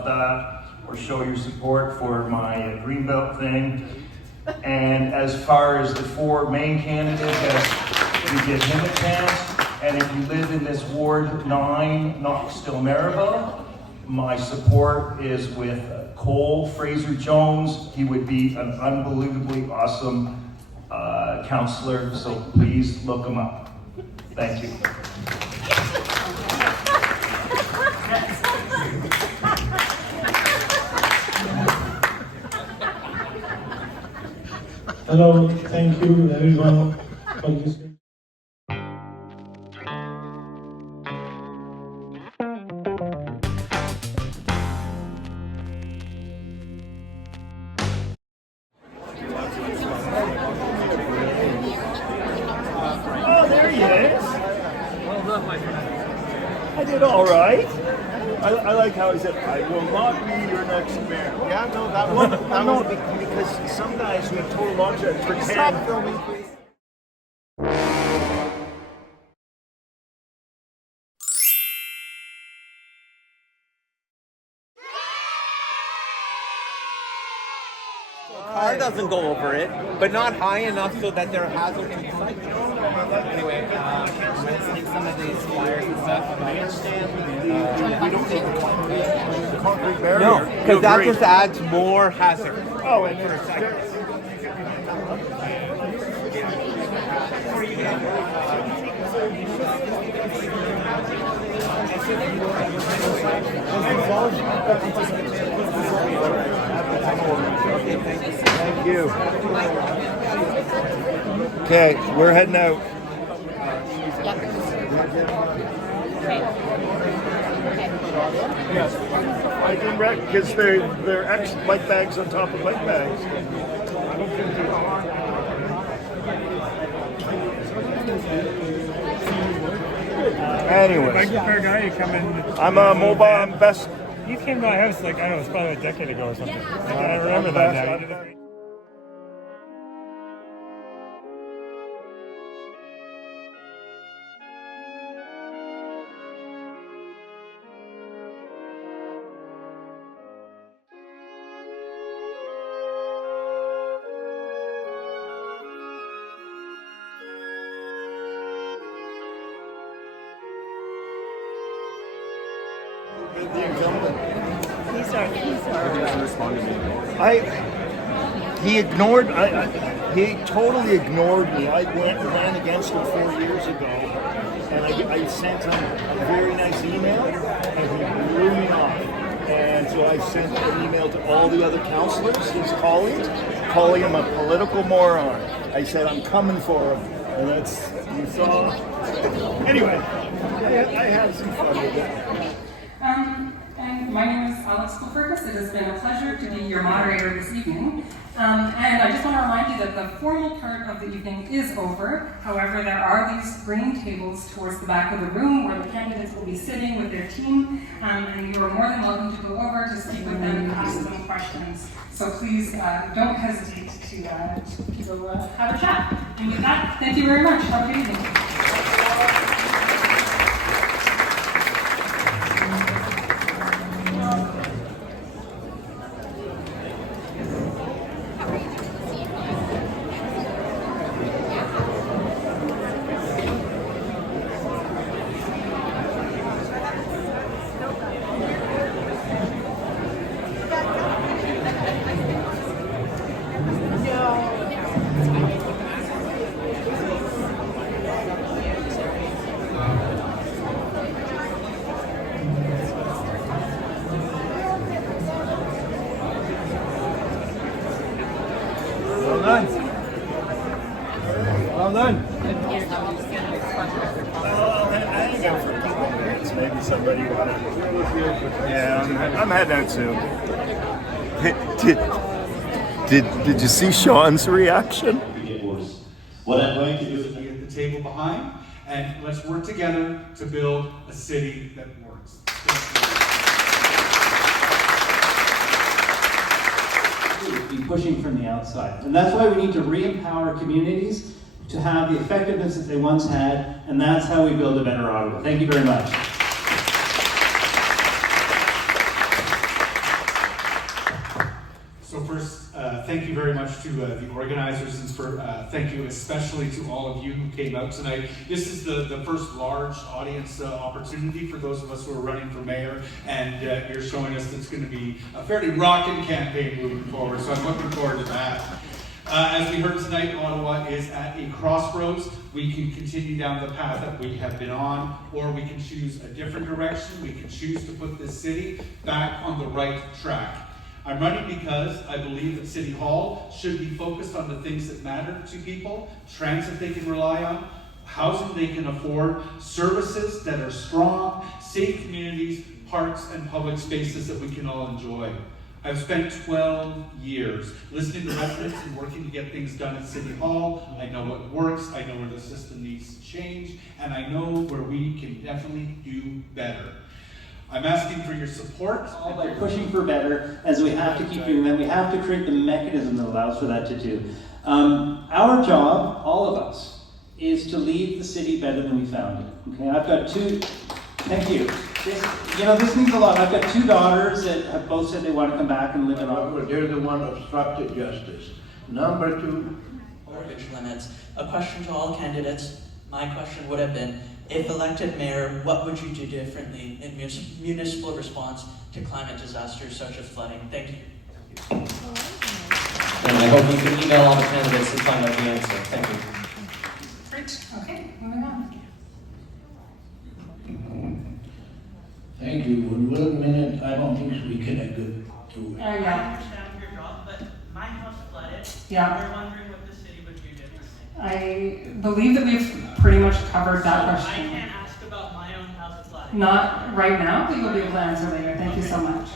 of that, or show your support for my Greenbelt thing. And as far as the 4 main candidates, you give him a chance. And if you live in this Ward 9, Knoxville, Maribel, my support is with Cole Fraser-Jones. He would be an unbelievably awesome counselor, so please look him up. Thank you. Hello, thank you everyone for listening. Oh, there he is. Well done, my friend. I did all right. I like how he said, I will not be your next mayor. Yeah, no, that one because some guys with total logic pretend. Stop filming, please. Car doesn't go over it, but not high enough so that there are hazards in sight. Anyway, I'm going to take some of these flyers and stuff. I understand. We don't need the concrete barrier. No, because that just adds more hazard. Oh, and for cyclists. Thank you. Okay, we're heading out. Yes, I can wreck because they're X bike bags on top of bike bags. Anyways, Bike repair guy, you come in. I'm a mobile best. You came to my house like, I don't know, it's probably a decade ago or something. I remember that now. The incumbent. He totally ignored me. I went and ran against him 4 years ago, and I sent him a very nice email, and he blew me off. And so I sent an email to all the other councillors, his colleagues, calling him a political moron. I said, I'm coming for him. And that's, you saw. Anyway, I had some fun with it. And my name is Alex Clifford. It has been a pleasure to be your moderator this evening. And I just want to remind you that the formal part of the evening is over. However, there are these green tables towards the back of the room where the candidates will be sitting with their team. And you are more than welcome to go over to speak with them and ask them questions. So please don't hesitate to go have a chat. And with that, thank you very much. Have a good evening. Well done. Hang out for a couple of minutes. Maybe somebody wanted. Yeah, I'm heading out soon. Did you see Sean's reaction? What I'm going to do is get the table behind, and let's work together to build a city that works. Be pushing from the outside. And that's why we need to re-empower communities to have the effectiveness that they once had, and that's how we build a better Ottawa. Thank you very much. you very much to the organizers, and thank you especially to all of you who came out tonight. This is the first large audience opportunity for those of us who are running for mayor, and you're showing us that it's going to be a fairly rocking campaign moving forward, so I'm looking forward to that. As we heard tonight, Ottawa is at a crossroads. We can continue down the path that we have been on, or we can choose a different direction. We can choose to put this city back on the right track. I'm running because I believe that City Hall should be focused on the things that matter to people, transit they can rely on, housing they can afford, services that are strong, safe communities, parks, and public spaces that we can all enjoy. I've spent 12 years listening to residents and working to get things done at City Hall. I know what works, I know where the system needs to change, and I know where we can definitely do better. I'm asking for your support. All by pushing for better, as we have to keep doing that. We have to create the mechanism that allows for that to do. Our job, all of us, is to leave the city better than we found it. Okay, I've got two. Thank you. This means a lot. I've got two daughters that have both said they want to come back and live in Ottawa. They're the one obstructed justice. Number two. Mortgage limits. A question to all candidates. My question would have been, if elected mayor, what would you do differently in municipal response to climate disasters such as flooding? Thank you. And I hope you can email all the candidates to find out the answer. Thank you. Great. Okay, moving on. Thank you. In 1 minute, I don't think we can get to it. Yeah. I understand your job, but my house flooded. Yeah. We're wondering what the city would do differently. I believe that we've pretty much covered that question. I can't ask about my own house flooding. Not right now, but you'll be able to answer later. Thank you so much.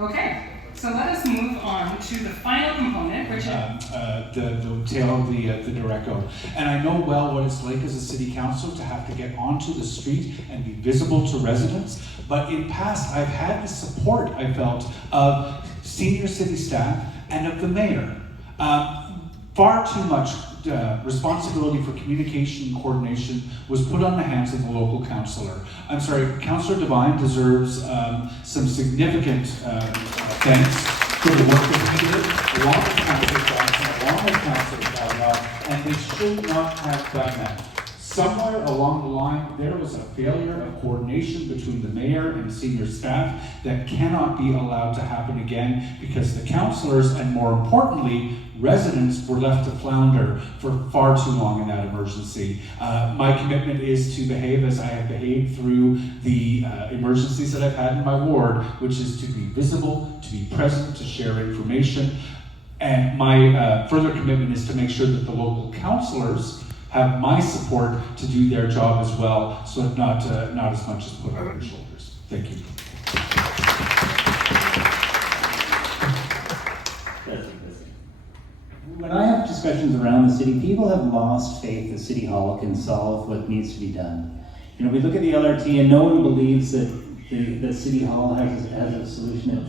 Okay, so let us move on to the final component, which is the tail of the Dureco. And I know well what it's like as a city council to have to get onto the street and be visible to residents. But in past, I've had the support, I felt, of senior city staff and of the mayor. Far too much responsibility for communication and coordination was put on the hands of the local councillor. I'm sorry, Councillor Devine deserves some significant thanks for the work that he did, along with Councillor Johnson, along with Councillor Caldwell, and they should not have done that. Somewhere along the line, there was a failure of coordination between the mayor and senior staff that cannot be allowed to happen again, because the councillors, and more importantly, residents, were left to flounder for far too long in that emergency. My commitment is to behave as I have behaved through the emergencies that I've had in my ward, which is to be visible, to be present, to share information. And my further commitment is to make sure that the local councillors have my support to do their job as well, so not as much as put on their shoulders. Thank you. When I have discussions around the city, people have lost faith that City Hall can solve what needs to be done. We look at the LRT and no one believes that City Hall has a solution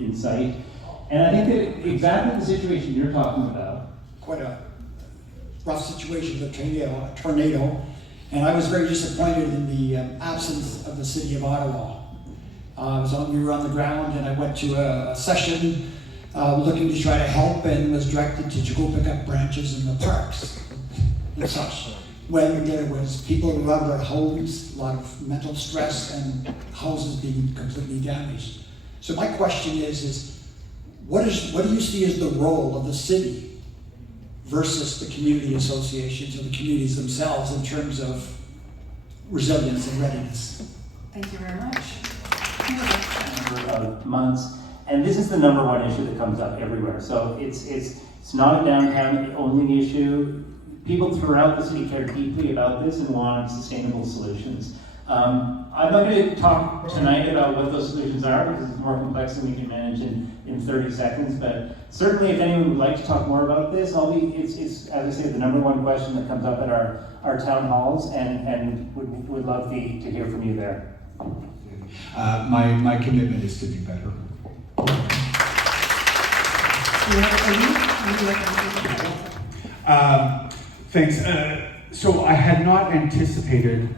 in sight. And I think that exactly the situation you're talking about. Quite a rough situation with a tornado, and I was very disappointed in the absence of the City of Ottawa. We were on the ground, and I went to a session looking to try to help, and was directed to go pick up branches in the parks and such. When there was people who were out of their homes, a lot of mental stress, and houses being completely damaged. So my question is what do you see as the role of the city versus the community associations or the communities themselves in terms of resilience and readiness? Thank you very much. Months, and this is the number one issue that comes up everywhere. So it's not a downtown only issue. People throughout the city care deeply about this and want sustainable solutions. I'm not going to talk tonight about what those solutions are, because it's more complex than we can manage in 30 seconds, but certainly if anyone would like to talk more about this, it's as I say, the number one question that comes up at our town halls, and would love to hear from you there. My commitment is to do better. Thanks. So I had not anticipated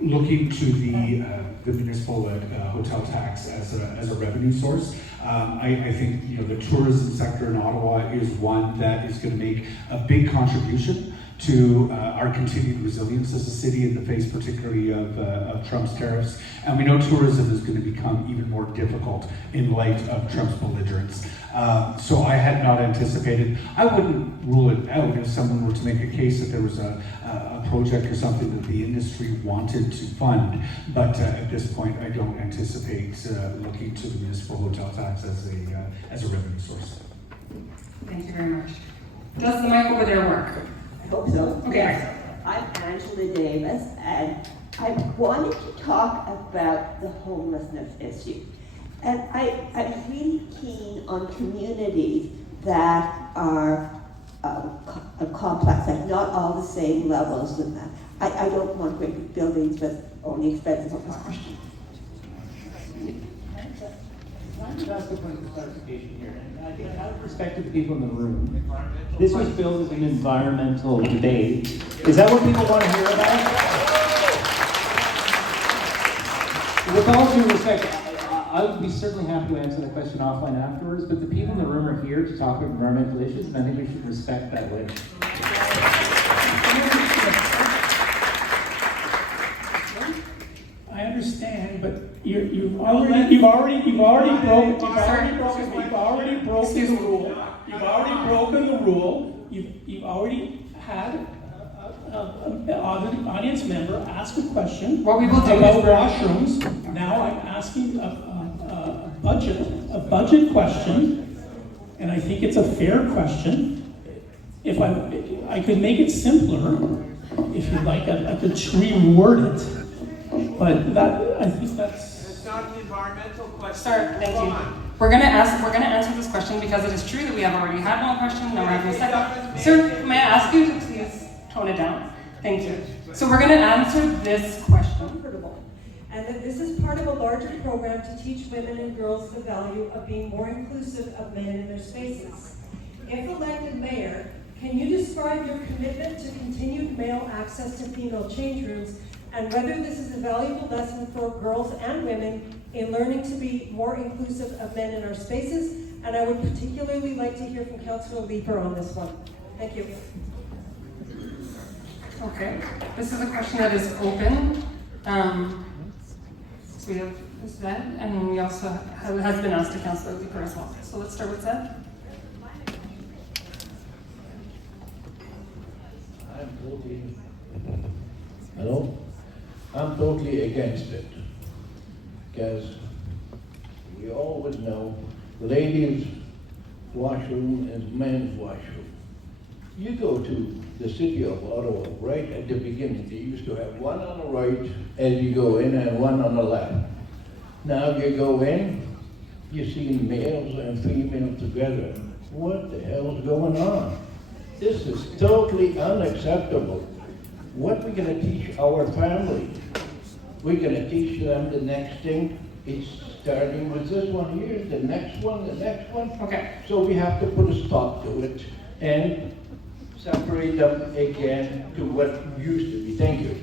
looking to the municipal hotel tax as a revenue source. I think the tourism sector in Ottawa is one that is going to make a big contribution to our continued resilience as a city in the face particularly of Trump's tariffs. And we know tourism is going to become even more difficult in light of Trump's belligerence. So I had not anticipated, I wouldn't rule it out if someone were to make a case that there was a project or something that the industry wanted to fund. But at this point, I don't anticipate looking to the municipal hotel tax as a revenue source. Thank you very much. Does the mic over there work? I hope so. Okay. Yes. I'm Angela Davis, and I wanted to talk about the homelessness issue. And I'm really keen on communities that are complex, like not all the same levels than that. I don't want great big buildings with only expensive apartments. I would ask a point of clarification here, and I think out of respect to the people in the room, this was billed as an environmental debate. Is that what people want to hear about? With all due respect, I would be certainly happy to answer the question offline afterwards, but the people in the room are here to talk about environmental issues, and I think we should respect that way. I understand, but you've already broken the rule. You've already broken the rule. You've already had an audience member ask a question what we will do about washrooms. Now I'm asking a budget question, and I think it's a fair question. If I could make it simpler, if you'd like, I could reword it. But I think that's. It's not an environmental question. Sir, thank you. We're gonna answer this question because it is true that we have already had one question. Now we're having a second. Sir, may I ask you to please tone it down? Thank you. So we're gonna answer this question. And that this is part of a larger program to teach women and girls the value of being more inclusive of men in their spaces. If elected mayor, can you describe your commitment to continued male access to female change rooms and whether this is a valuable lesson for girls and women in learning to be more inclusive of men in our spaces? And I would particularly like to hear from Councillor Leeper on this one. Thank you. Okay, this is a question that is open. So we have Zed, and we also has been asked to Councillor Leeper as well. So let's start with Zed. I'm totally against it, because we always know ladies' washroom is men's washroom. You go to the city of Ottawa, right at the beginning, they used to have one on the right as you go in and one on the left. Now you go in, you see males and females together. What the hell is going on? This is totally unacceptable. What are we going to teach our family? We're going to teach them the next thing. It's starting with this one here, the next one, the next one. Okay. So we have to put a stop to it and separate them again to what used to be. Thank you.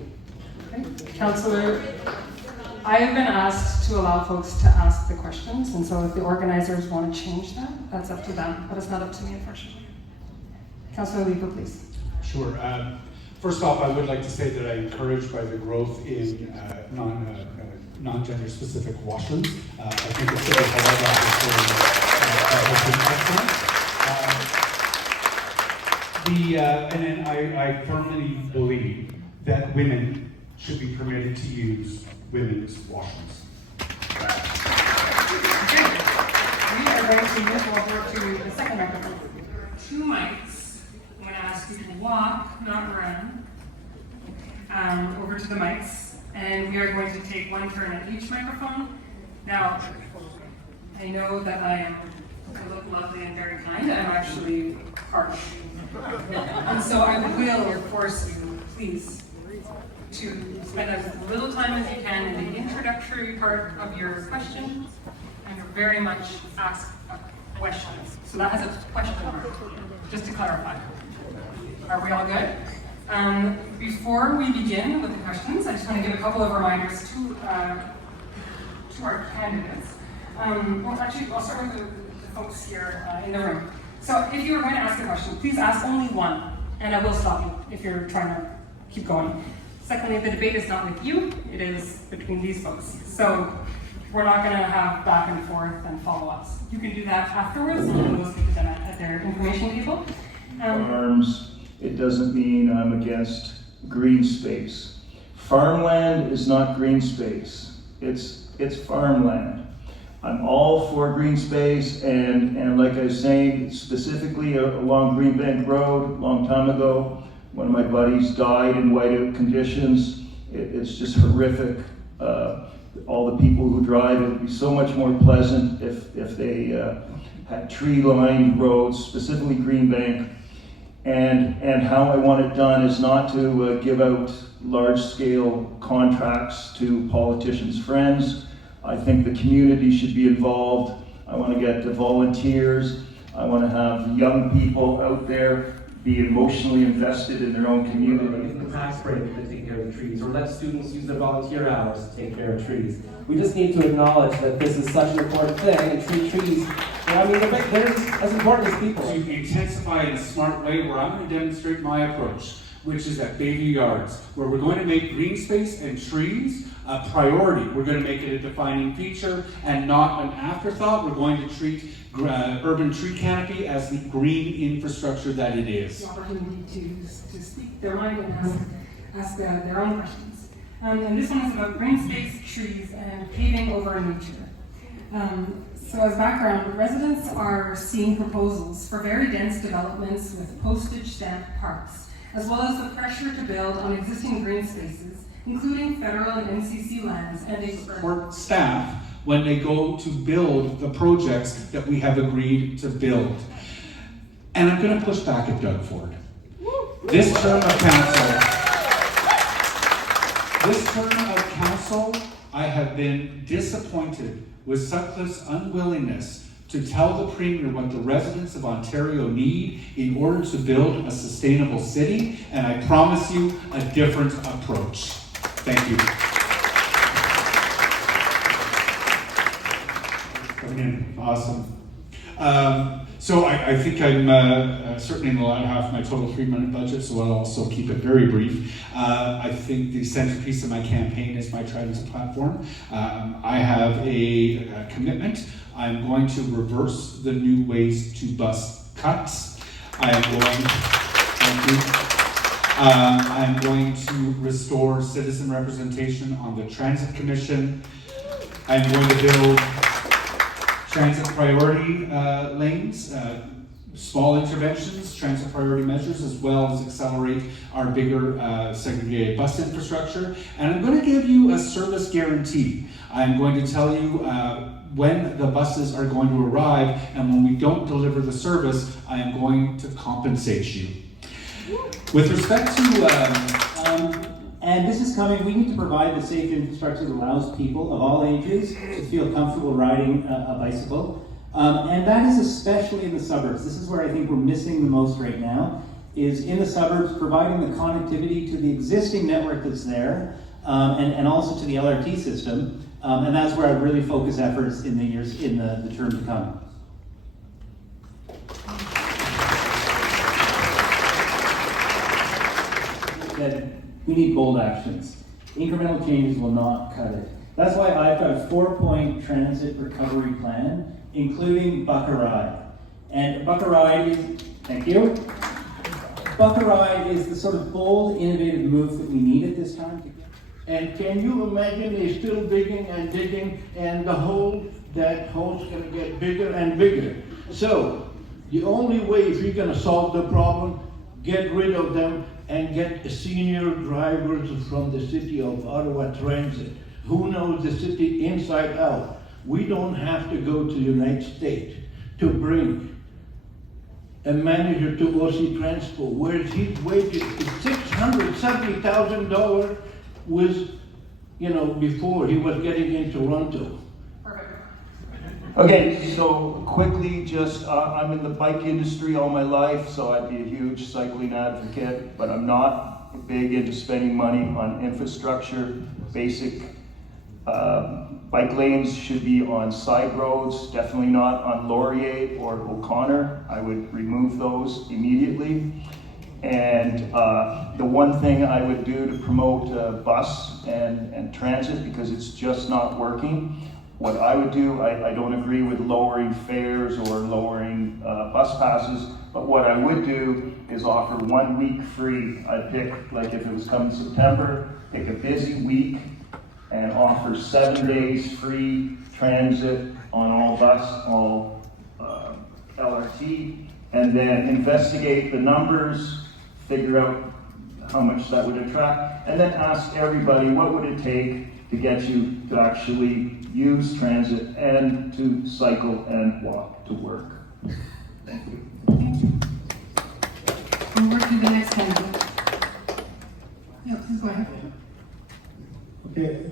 Okay. Councillor, I have been asked to allow folks to ask the questions, and so if the organizers want to change that, that's up to them, but it's not up to me, unfortunately. Councillor Leeper, please. Sure. First off, I would like to say that I'm encouraged by the growth in non-gender specific washrooms. I think it's sort of and then I firmly believe that women should be permitted to use women's washrooms. Okay. We are going to move over to the second microphone. 2 mics. I'm going to ask you to walk, not run, over to the mics, and we are going to take one turn at each microphone. Now, I know that I look lovely and very kind. I'm actually harsh. And so I will force you, please, to spend as little time as you can in the introductory part of your question, and very much ask a question. So that has a question mark, just to clarify. Are we all good? Before we begin with the questions, I just want to give a couple of reminders to our candidates. Well, actually, I'll start with the folks here in the room. So if you are going to ask a question, please ask only one, and I will stop you if you're trying to keep going. Secondly, the debate is not with you, it is between these folks. So we're not going to have back and forth and follow-ups. You can do that afterwards, and you can go speak to them at their information table. Farms, it doesn't mean I'm against green space. Farmland is not green space, it's farmland. I'm all for green space, and like I was saying, specifically along Greenbank Road a long time ago, one of my buddies died in whiteout conditions. It's just horrific. All the people who drive, it would be so much more pleasant if they had tree-lined roads, specifically Greenbank. And how I want it done is not to give out large-scale contracts to politicians' friends. I think the community should be involved. I want to get the volunteers. I want to have young people out there be emotionally invested in their own community. The tax break to take care of the trees, or let students use their volunteer hours to take care of trees. We just need to acknowledge that this is such an important thing, and trees, I mean, they're as important as people. To intensify in a smart way, where I'm going to demonstrate my approach, which is at Bayview Yards, where we're going to make green space and trees a priority. We're going to make it a defining feature and not an afterthought. We're going to treat urban tree canopy as the green infrastructure that it is. The opportunity to speak their mind and ask their own questions. And this one is about green space, trees, and paving over nature. So as background, residents are seeing proposals for very dense developments with postage stamp parks, as well as the pressure to build on existing green spaces, including federal and NCC lands and support staff when they go to build the projects that we have agreed to build. And I'm going to push back at Doug Ford. This term of council, I have been disappointed with Sutcliffe's unwillingness to tell the Premier what the residents of Ontario need in order to build a sustainable city, and I promise you a different approach. Thank you. Again, awesome. So I think I'm certainly in the latter half of my total 3-minute budget, so I'll also keep it very brief. I think the centerpiece of my campaign is my Trident's platform. I have a commitment. I'm going to reverse the new ways to bus cuts. I'm going to restore citizen representation on the Transit Commission. I'm going to build transit priority lanes, small interventions, transit priority measures, as well as accelerate our bigger segregated bus infrastructure. And I'm going to give you a service guarantee. I'm going to tell you when the buses are going to arrive, and when we don't deliver the service, I am going to compensate you. With respect to and this is coming, we need to provide the safe infrastructure that allows people of all ages to feel comfortable riding a bicycle. And that is especially in the suburbs. This is where I think we're missing the most right now, is in the suburbs, providing the connectivity to the existing network that's there, and also to the LRT system. And that's where I really focus efforts in the term to come. That we need bold actions. Incremental changes will not cut it. That's why I've got a 4-point transit recovery plan, including Buck-a-Ride. And Buck-a-Ride is, thank you. Buck-a-Ride is the sort of bold, innovative move that we need at this time. And can you imagine they're still digging and digging, and that hole's gonna get bigger and bigger. So, the only way, if you're gonna solve the problem, get rid of them and get senior drivers from the city of Ottawa Transit, who knows the city inside out. We don't have to go to the United States to bring a manager to OC Transport, where his wages is $670,000 was, before he was getting in Toronto. Okay, so quickly, I'm in the bike industry all my life, so I'd be a huge cycling advocate, but I'm not. not big into spending money on infrastructure. Basic bike lanes should be on side roads, definitely not on Laurier or O'Connor. I would remove those immediately. And the one thing I would do to promote bus and transit, because it's just not working, what I would do, I don't agree with lowering fares or lowering bus passes, but what I would do is offer 1 week free. I'd pick, like if it was coming September, pick a busy week and offer 7 days free transit on all bus, all LRT, and then investigate the numbers, figure out how much that would attract, and then ask everybody what would it take to get you to actually use transit and to cycle and walk to work. Thank you. Over to the next candidate. Yeah, please go ahead. Okay,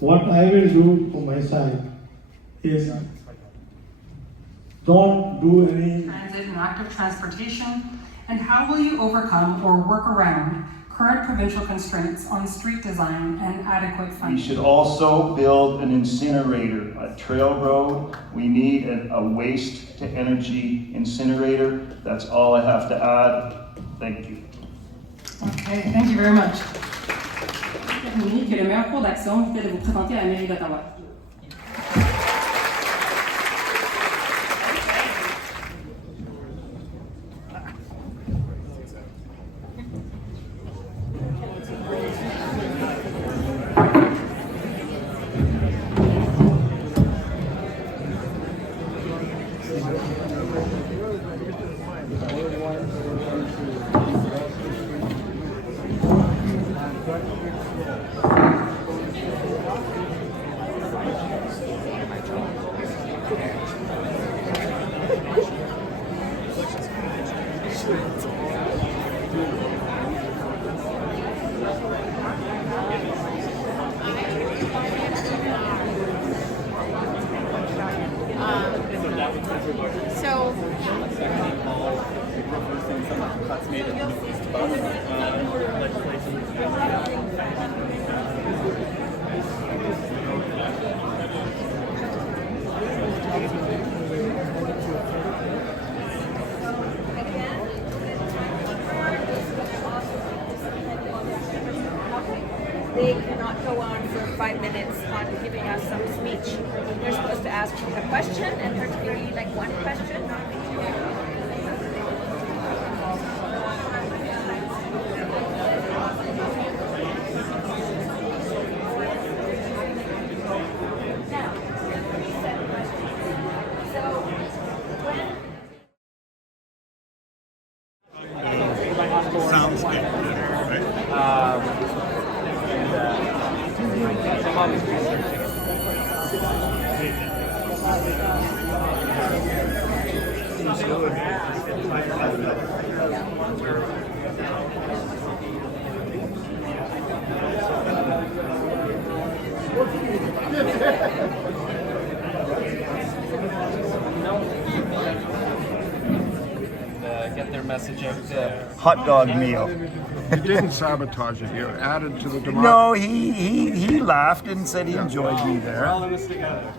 what I will do from my side is don't do any Transit and active transportation, and how will you overcome or work around current provincial constraints on street design and adequate funding? We should also build an incinerator, a trail road. We need a waste to energy incinerator. That's all I have to add. Thank you. Okay, thank you very much. Terminé, qui est le meilleur cours d'action qui était de vous présenter à la mairie d'Ottawa. They cannot go on for 5 minutes on giving us some speech. They're supposed to ask a question and particularly like one question. Sounds good, right? Get their message out there. Hot dog meal. You didn't sabotage it. You added to the democracy. No, he laughed and said he enjoyed me there. We're all in this together.